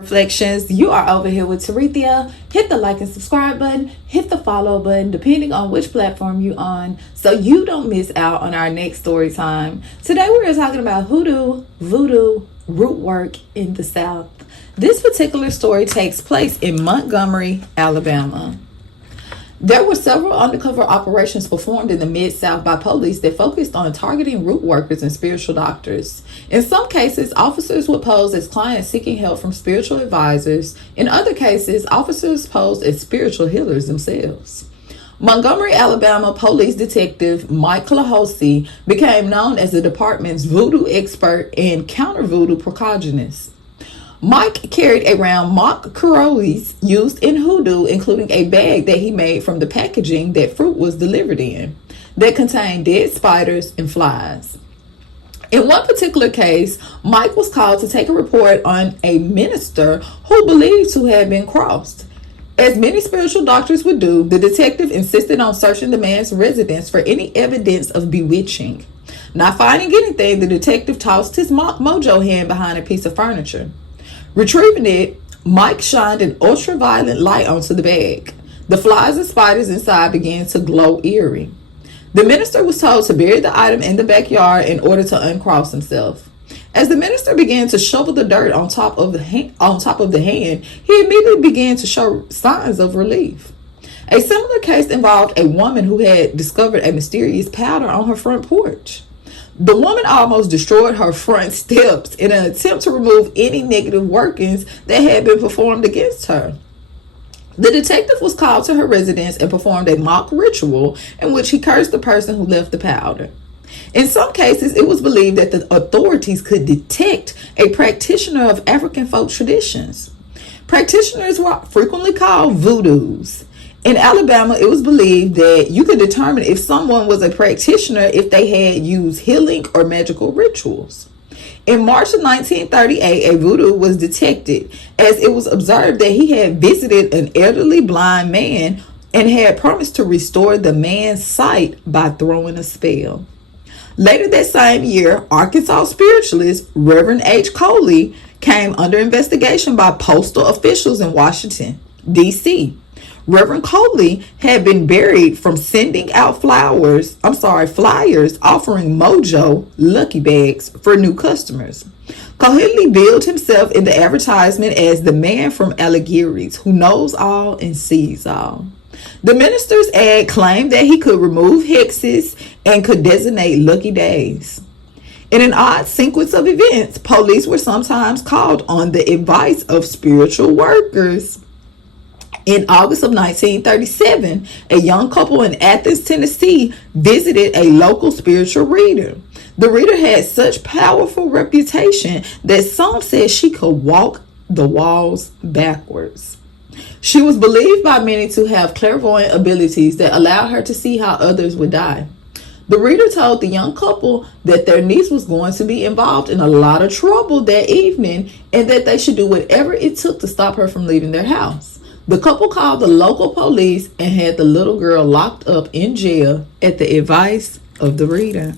Reflections. You are over here with Tarethia. Hit the like and subscribe button, hit the follow button depending on which platform you on, so you don't miss out on our next story time. Today we're talking about voodoo root work in the South. This particular story takes place in Montgomery, Alabama. There were several undercover operations performed in the Mid-South by police that focused on targeting root workers and spiritual doctors. In some cases, officers would pose as clients seeking help from spiritual advisors. In other cases, officers posed as spiritual healers themselves. Montgomery, Alabama police detective Mike Lahosi became known as the department's voodoo expert and counter-voodoo procogynist. Mike carried around mock carolis used in hoodoo, including a bag that he made from the packaging that fruit was delivered in, that contained dead spiders and flies. In one particular case, Mike was called to take a report on a minister who believed to have been crossed. As many spiritual doctors would do, the detective insisted on searching the man's residence for any evidence of bewitching. Not finding anything, the detective tossed his mock mojo hand behind a piece of furniture. Retrieving it, Mike shined an ultraviolet light onto the bag. The flies and spiders inside began to glow eerie. The minister was told to bury the item in the backyard in order to uncross himself. As the minister began to shovel the dirt on top of the hand, he immediately began to show signs of relief. A similar case involved a woman who had discovered a mysterious powder on her front porch. The woman almost destroyed her front steps in an attempt to remove any negative workings that had been performed against her. The detective was called to her residence and performed a mock ritual in which he cursed the person who left the powder. In some cases, it was believed that the authorities could detect a practitioner of African folk traditions. Practitioners were frequently called voodoos. In Alabama, it was believed that you could determine if someone was a practitioner if they had used healing or magical rituals. In March of 1938, a voodoo was detected, as it was observed that he had visited an elderly blind man and had promised to restore the man's sight by throwing a spell. Later that same year, Arkansas spiritualist Reverend H. Coley came under investigation by postal officials in Washington, D.C. Reverend Coley had been buried from sending out flyers offering mojo lucky bags for new customers. Coley billed himself in the advertisement as the man from Allegheny who knows all and sees all. The minister's ad claimed that he could remove hexes and could designate lucky days. In an odd sequence of events, police were sometimes called on the advice of spiritual workers. In August of 1937, a young couple in Athens, Tennessee, visited a local spiritual reader. The reader had such powerful reputation that some said she could walk the walls backwards. She was believed by many to have clairvoyant abilities that allowed her to see how others would die. The reader told the young couple that their niece was going to be involved in a lot of trouble that evening and that they should do whatever it took to stop her from leaving their house. The couple called the local police and had the little girl locked up in jail at the advice of the reader.